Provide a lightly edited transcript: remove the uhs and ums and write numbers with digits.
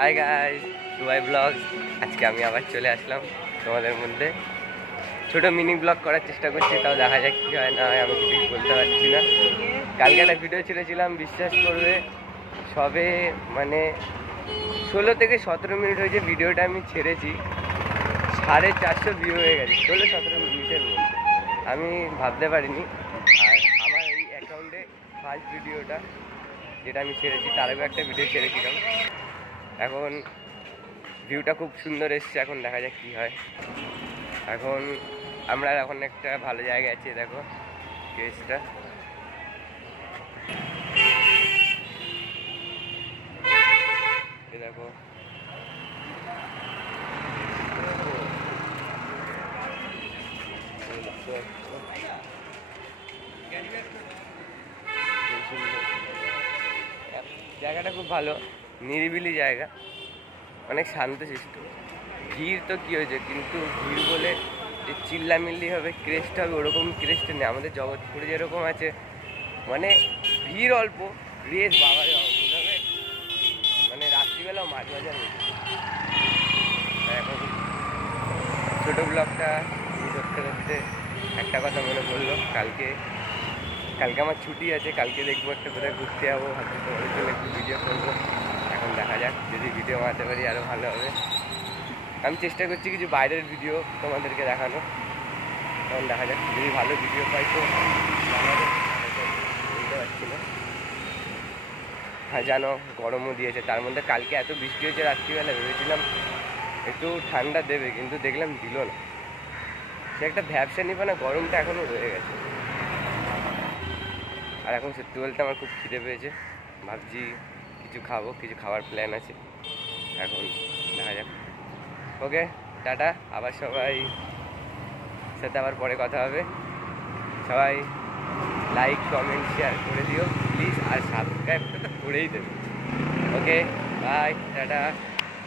Hi guys, Dubai blog. আজকে আমি আবার চলে আসলাম তোমাদের মধ্যে। ছোট মিনি ব্লগ করার চেষ্টা করছি, তাও দেখা যাক কি হয় না হয়, আমি কিছু বলতে পারছি না। কালকে একটা ভিডিও ছেড়েছিলাম, বিশ্বাস করবে সবে 16 থেকে 17 মিনিট হয়েছে ভিডিওটা আমি ছেড়েছি। 450 ভিউ হয়ে গেছে 16-17 মিনিটের মধ্যে। আমি ভাবতে পারিনি। আর আমার এই অ্যাকাউন্টে ফার্স্ট ভিডিওটা যেটা আমি ছেড়েছি, তার আগে একটা ভিডিও ছেড়েছিলাম। এখন ভিউটা খুব সুন্দর এসছে, এখন দেখা যাক কী হয়। এখন আমরা একটা ভালো জায়গায় আছি, দেখো কেসটা। দেখো জায়গাটা খুব ভালো, নিরিবিলি জায়গা, অনেক শান্তশিষ্ট। ভিড় তো কী হয়েছে, কিন্তু ভিড় বলে যে চিল্লামিল্লি হবে, ক্রেস্ট হবে, ওরকম ক্রেস্ট নেই। আমাদের জগৎপুরে যেরকম আছে, ভিড় অল্প, রেস বাবারে হবে, রাত্রিবেলাও মাঝ বাজার হয়েছে। এখন ছোটো ব্লগটা করতে করতে একটা কথা মনে পড়লো, কালকে আমার ছুটি আছে। কালকে দেখবো একটা কোথায় ঘুরতে যাবো, ভাবছি তোমাদের জন্য একটু ভিডিও করবো। এখন দেখা যাক, যদি ভিডিও বানাতে পারি আরও ভালো হবে। আমি চেষ্টা করছি কিছু বাইরের ভিডিও তোমাদেরকে দেখানো। তখন দেখা যাক, যদি ভালো ভিডিও পাই তো বুঝতে পারছি না। হ্যাঁ, জানো গরমও দিয়েছে, তার মধ্যে কালকে এত বৃষ্টি হয়েছে রাত্রিবেলা, ভেবেছিলাম একটু ঠান্ডা দেবে, কিন্তু দেখলাম দিল না। সে একটা ভ্যাবসা নিবে না, গরমটা এখনও রয়ে গেছে। আর এখন সত্যি বলতে আমার খুব খিদে পেয়েছে, ভাবছি কিছু খাবো, কিছু খাওয়ার প্ল্যান আছে। এখন দেখা যাক। ওকে, টাটা। আবার সবাই সাথে আবার পরে কথা হবে। সবাই লাইক কমেন্ট শেয়ার করে দিও প্লিজ, আর সাবস্ক্রাইবটা তো করেই দেবে। ওকে, বাই, টাটা।